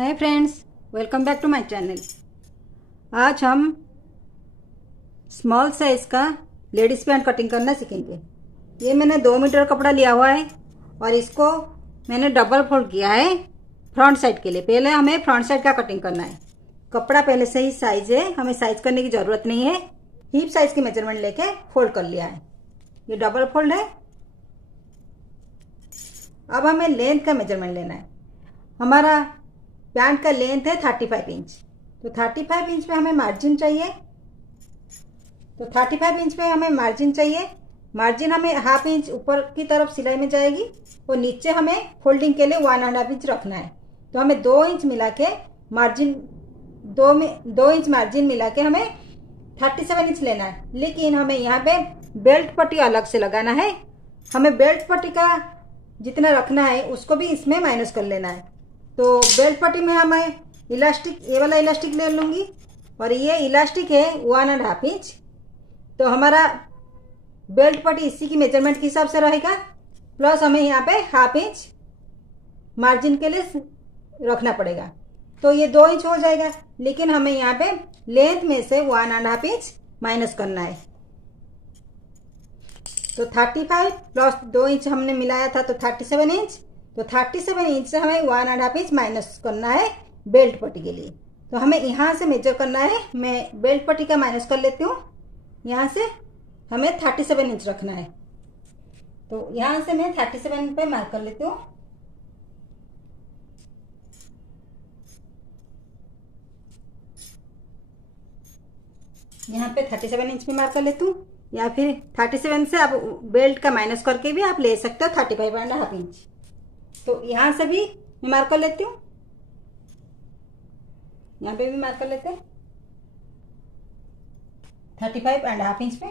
Hi friends, welcome back to my channel. आज हम small size का लेडीज पैंट कटिंग करना सीखेंगे। ये मैंने 2 मीटर कपड़ा लिया हुआ है और इसको मैंने डबल फोल्ड किया है फ्रंट साइड के लिए। पहले हमें फ्रंट साइड का कटिंग करना है। कपड़ा पहले से ही साइज है, हमें साइज करने की जरूरत नहीं है। हिप साइज की मेजरमेंट लेके फोल्ड कर लिया है। ये डबल फोल्ड है। अब हमें लेंथ का मेजरमेंट लेना है। हमारा पैंट का लेंथ है 35 इंच, तो 35 इंच पे हमें मार्जिन चाहिए। तो 35 इंच पे हमें मार्जिन चाहिए। मार्जिन हमें हाफ इंच ऊपर की तरफ सिलाई में जाएगी और नीचे हमें फोल्डिंग के लिए 1.5 इंच रखना है। तो हमें 2 इंच मिला के मार्जिन 2 इंच मार्जिन मिला के हमें 37 इंच लेना है। लेकिन हमें यहाँ पे बेल्ट पट्टी अलग से लगाना है। हमें बेल्ट पट्टी का जितना रखना है उसको भी इसमें माइनस कर लेना है। तो बेल्ट पट्टी में हमें इलास्टिक, ये वाला इलास्टिक ले लूंगी और ये इलास्टिक है 1.5 इंच। तो हमारा बेल्ट पट्टी इसी की मेजरमेंट के हिसाब से रहेगा, प्लस हमें यहाँ पे हाफ इंच मार्जिन के लिए रखना पड़ेगा। तो ये 2 इंच हो जाएगा, लेकिन हमें यहाँ पे लेंथ में से 1.5 इंच माइनस करना है। तो 35 प्लस 2 इंच हमने मिलाया था तो 37 इंच। तो 37 इंच से हमें 1.5 इंच माइनस करना है बेल्ट पट्टी के लिए। तो हमें यहाँ से मेजर करना है। मैं बेल्ट पट्टी का माइनस कर लेती हूँ। यहाँ से हमें 37 इंच रखना है। तो यहाँ से मैं 37 पे मार्क कर लेती हूँ। यहाँ पे 37 इंच पे मार्क कर लेती हूँ, या फिर 37 से आप बेल्ट का माइनस करके भी आप ले सकते हो 35.5 इंच। तो यहाँ से भी मैं मार्क कर लेती हूँ। यहाँ पे भी मार्क कर लेते हैं 35.5 इंच पे।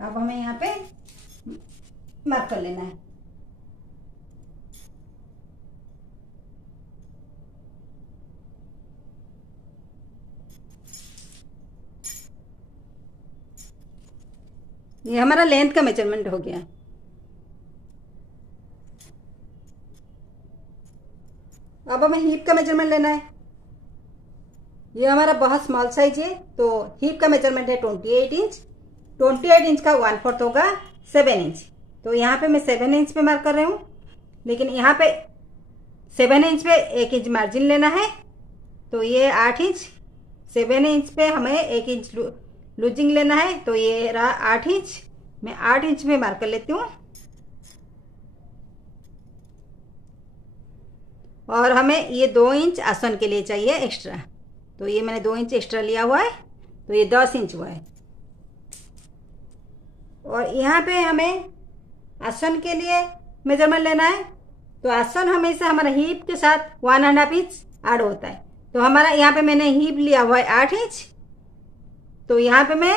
अब हमें यहाँ पे मार्क कर लेना है। ये हमारा लेंथ का मेजरमेंट हो गया। अब हमें हिप का मेजरमेंट लेना है। ये हमारा बहुत स्मॉल साइज है, तो हिप का मेजरमेंट है 28 इंच। 28 इंच का 1/4 होगा 7 इंच। तो यहाँ पे मैं 7 इंच पे मार्क कर रही हूँ, लेकिन यहाँ पे 7 इंच पे 1 इंच मार्जिन लेना है। तो ये 8 इंच। 7 इंच पे हमें 1 इंच लूजिंग लेना है। तो ये रहा 8 इंच। मैं 8 इंच में मार्क कर लेती हूँ। और हमें ये 2 इंच आसन के लिए चाहिए एक्स्ट्रा। तो ये मैंने 2 इंच एक्स्ट्रा लिया हुआ है, तो ये 10 इंच हुआ है। और यहाँ पे हमें आसन के लिए मेजरमेंट लेना है। तो आसन हमेशा हमारा हिप के साथ 1.5 इंच ऐड होता है। तो हमारा यहाँ पे मैंने हिप लिया हुआ है 8 इंच। तो यहाँ पे मैं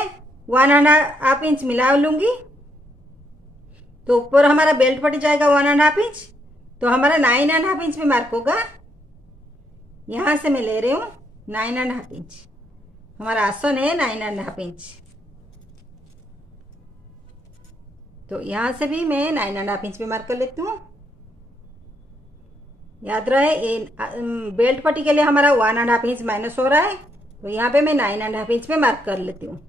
1.5 इंच मिला लूंगी। तो ऊपर हमारा बेल्ट पट्टी जाएगा 1.5 इंच। तो हमारा 9.5 इंच में मार्क होगा। यहां से मैं ले रही हूं 9.5 इंच। हमारा आसन है 9.5 इंच। तो यहां से भी मैं 9.5 इंच पे मार्क कर लेती हूँ। याद रहे बेल्ट पट्टी के लिए हमारा 1.5 इंच माइनस हो रहा है। तो यहाँ पे मैं 9.5 इंच पे मार्क कर लेती हूँ।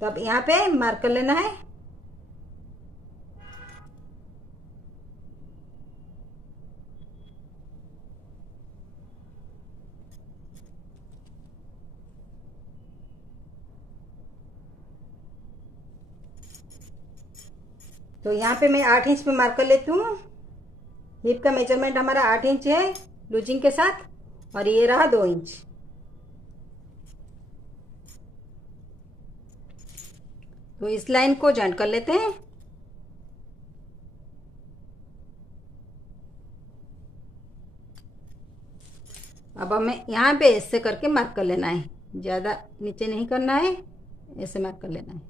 तब यहाँ पे मार्क कर लेना है। तो यहाँ पे मैं 8 इंच पे मार्क कर लेती हूँ। हिप का मेजरमेंट हमारा 8 इंच है लूजिंग के साथ, और ये रहा 2 इंच। तो इस लाइन को जॉइंट कर लेते हैं। अब हमें यहाँ पे ऐसे करके मार्क कर लेना है, ज्यादा नीचे नहीं करना है, ऐसे मार्क कर लेना है।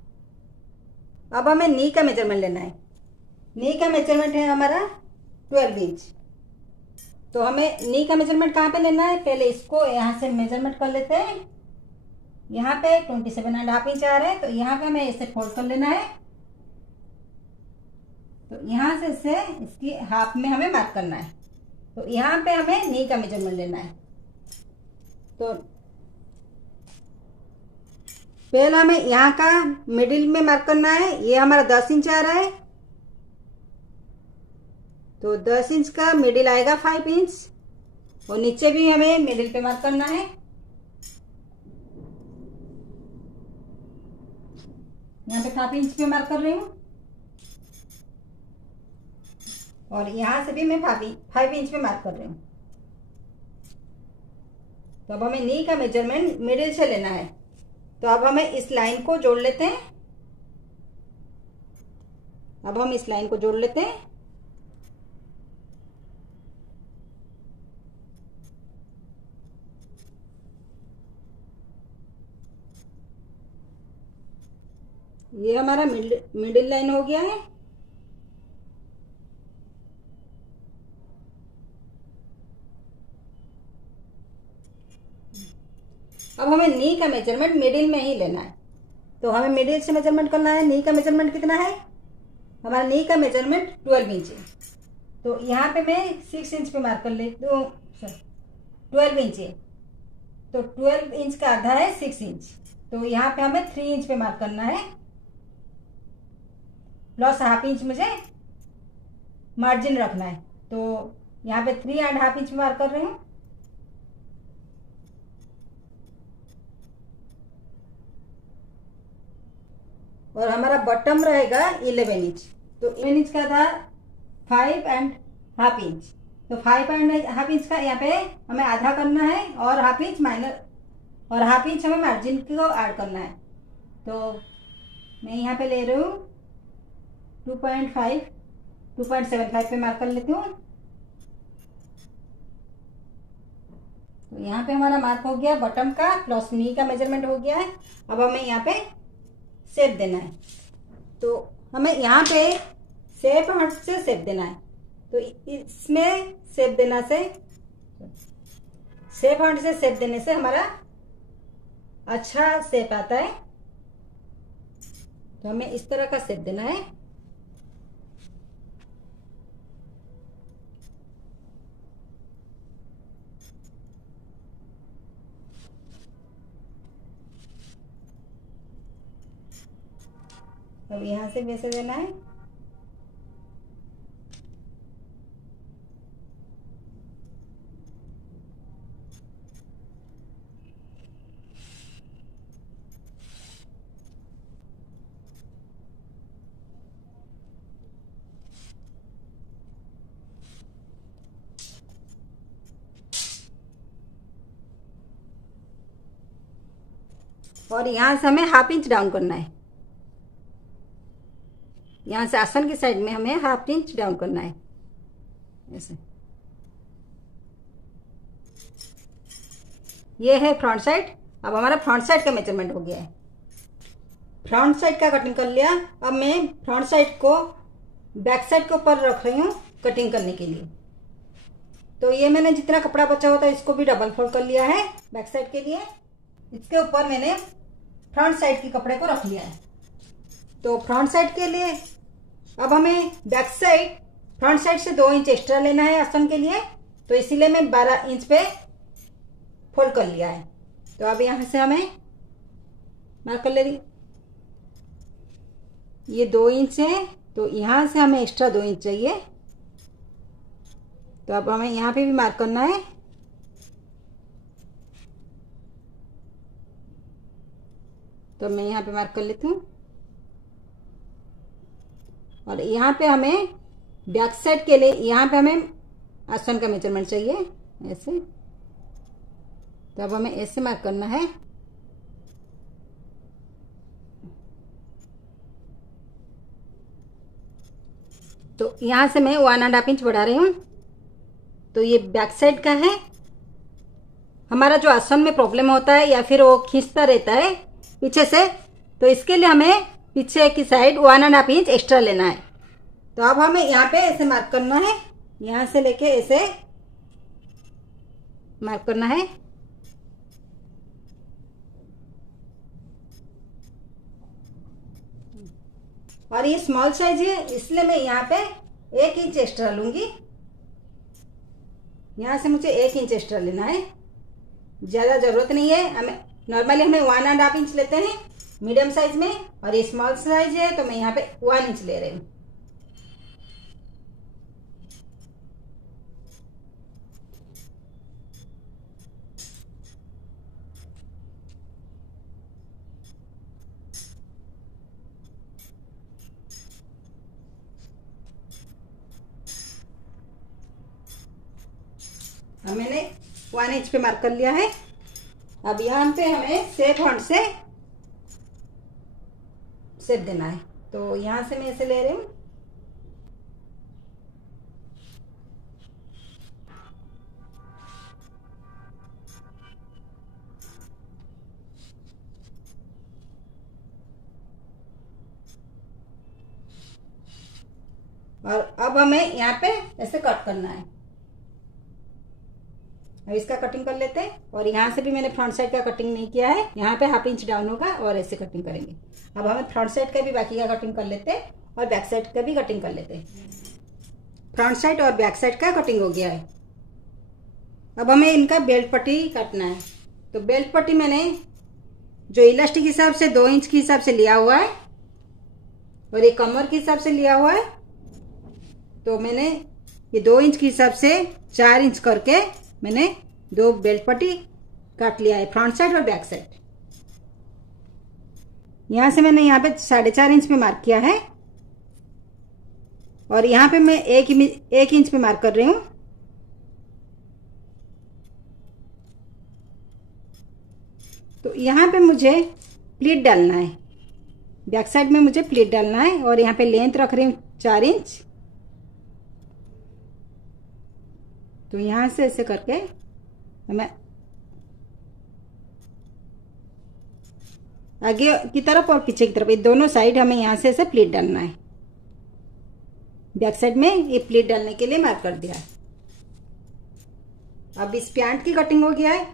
अब हमें नी का मेजरमेंट लेना है। नी का मेजरमेंट है हमारा 12 इंच। तो हमें नी का मेजरमेंट कहाँ पे लेना है, पहले इसको यहाँ से मेजरमेंट कर लेते हैं। यहाँ पे 27.5 इंच आ रहा है, तो यहाँ पे हमें ऐसे फोल्ड कर लेना है। तो यहाँ से इसे इसकी हाफ में हमें मार्क करना है। तो यहाँ पे हमें नी का मेजरमेंट लेना है। तो पहले हमें यहाँ का मिडिल में मार्क करना है। ये हमारा 10 इंच आ रहा है, तो 10 इंच का मिडिल आएगा 5 इंच, और नीचे भी हमें मिडिल पे मार्क करना है। यहाँ पे 5 इंच पे मार्क कर रही हूँ, और यहाँ से भी मैं 5 इंच पे मार्क कर रही हूँ। तो अब हमें नी का मेजरमेंट मिडिल से लेना है। तो अब हमें इस लाइन को जोड़ लेते हैं। अब हम इस लाइन को जोड़ लेते हैं। ये हमारा मिडिल लाइन हो गया है। अब हमें नी का मेजरमेंट मिडिल में ही लेना है। तो हमें मिडिल से मेजरमेंट करना है। नी का मेजरमेंट कितना है? हमारा नी का मेजरमेंट 12 इंच है। तो यहाँ पे मैं 6 इंच पे मार्क कर लेती हूँ, 12 इंच है। तो 12 इंच का आधा है 6 इंच। तो यहाँ पे हमें 3 इंच पे मार्क करना है, प्लस हाफ इंच मुझे मार्जिन रखना है। तो यहाँ पे 3.5 इंच मार्क कर रही हूँ। और हमारा बॉटम रहेगा 11 इंच। तो 11 इंच का था 5.5 इंच। तो 5.5 इंच का यहाँ पे हमें आधा करना है, और हाफ इंच हमें मार्जिन को ऐड करना है। तो मैं यहाँ पे ले रही हूँ 2.75 पे मार्क कर लेती हूँ। तो यहाँ पे हमारा मार्क हो गया बॉटम का, प्लस नी का मेजरमेंट हो गया है। अब हमें यहाँ पे शेप देना है। तो हमें यहाँ पे शेप हाथ से शेप देना है। तो इसमें शेप हाथ से शेप देने से हमारा अच्छा शेप आता है। तो हमें इस तरह का शेप देना है। अब यहाँ से वैसे देना है। और यहाँ से हमें हाफ इंच डाउन करना है। यहाँ से आसन की साइड में हमें हाफ इंच डाउन करना है, ऐसे। ये है फ्रंट साइड। अब हमारा फ्रंट साइड का मेजरमेंट हो गया है। फ्रंट साइड का कटिंग कर लिया। अब मैं फ्रंट साइड को बैक साइड के ऊपर रख रही हूँ कटिंग करने के लिए। तो ये मैंने जितना कपड़ा बचा होता है इसको भी डबल फोल्ड कर लिया है बैक साइड के लिए। इसके ऊपर मैंने फ्रंट साइड के कपड़े को रख लिया है। तो फ्रंट साइड के लिए अब हमें बैक साइड फ्रंट साइड से 2 इंच एक्स्ट्रा लेना है आसन के लिए। तो इसीलिए मैं 12 इंच पे फोल्ड कर लिया है। तो अब यहाँ से हमें मार्क कर ले रही, ये 2 इंच है। तो यहाँ से हमें एक्स्ट्रा 2 इंच चाहिए। तो अब हमें यहाँ पे भी मार्क करना है। तो मैं यहाँ पे मार्क कर लेती हूँ। और यहाँ पे हमें बैक साइड के लिए यहाँ पे हमें आसन का मेजरमेंट चाहिए, ऐसे। तो अब हमें ऐसे मार्क करना है। तो यहाँ से मैं 1.5 इंच बढ़ा रही हूँ। तो ये बैक साइड का है। हमारा जो आसन में प्रॉब्लम होता है या फिर वो खींचता रहता है पीछे से, तो इसके लिए हमें पीछे की साइड 1.5 इंच एक्स्ट्रा लेना है। तो अब हमें यहाँ पे ऐसे मार्क करना है, यहाँ से लेके ऐसे मार्क करना है। और ये स्मॉल साइज है, इसलिए मैं यहाँ पे 1 इंच एक्स्ट्रा लूंगी। यहाँ से मुझे 1 इंच एक्स्ट्रा लेना है, ज़्यादा ज़रूरत नहीं है। हमें नॉर्मली 1.5 इंच लेते हैं मीडियम साइज में, और ये स्मॉल साइज है तो मैं यहाँ पे 1 इंच ले रही हूँ। अब मैंने 1 इंच पे मार्क कर लिया है। अब यहाँ पे हमें शेप हैंड से शेप देना है, तो यहाँ से मैं ऐसे ले रही हूँ। और अब हमें यहाँ पे ऐसे कट करना है। अब इसका कटिंग कर लेते हैं, और यहाँ से भी मैंने फ्रंट साइड का कटिंग नहीं किया है, यहाँ पे 1/2 इंच डाउन होगा और ऐसे कटिंग करेंगे। अब हमें फ्रंट साइड का भी बाकी का कटिंग कर लेते हैं और बैक साइड का भी कटिंग कर लेते हैं। फ्रंट साइड और बैक साइड का कटिंग हो गया है। अब हमें इनका बेल्ट पट्टी काटना है। तो बेल्ट पट्टी मैंने जो इलास्टिक के हिसाब से 2 इंच के हिसाब से लिया हुआ है, और ये कमर के हिसाब से लिया हुआ है, तो मैंने ये 2 इंच के हिसाब से 4 इंच करके मैंने 2 बेल्ट पट्टी काट लिया है, फ्रंट साइड और बैक साइड। यहां से मैंने यहाँ पे 4.5 इंच पे मार्क किया है, और यहाँ पे मैं 1 इंच पे मार्क कर रही हूँ। तो यहाँ पे मुझे प्लीट डालना है, बैक साइड में मुझे प्लीट डालना है, और यहाँ पे लेंथ रख रही हूँ 4 इंच। तो यहाँ से ऐसे करके हमें आगे की तरफ और पीछे की तरफ, ये दोनों साइड हमें यहाँ से ऐसे प्लीट डालना है। बैक साइड में ये प्लीट डालने के लिए मार्क कर दिया है। अब इस पैंट की कटिंग हो गया है।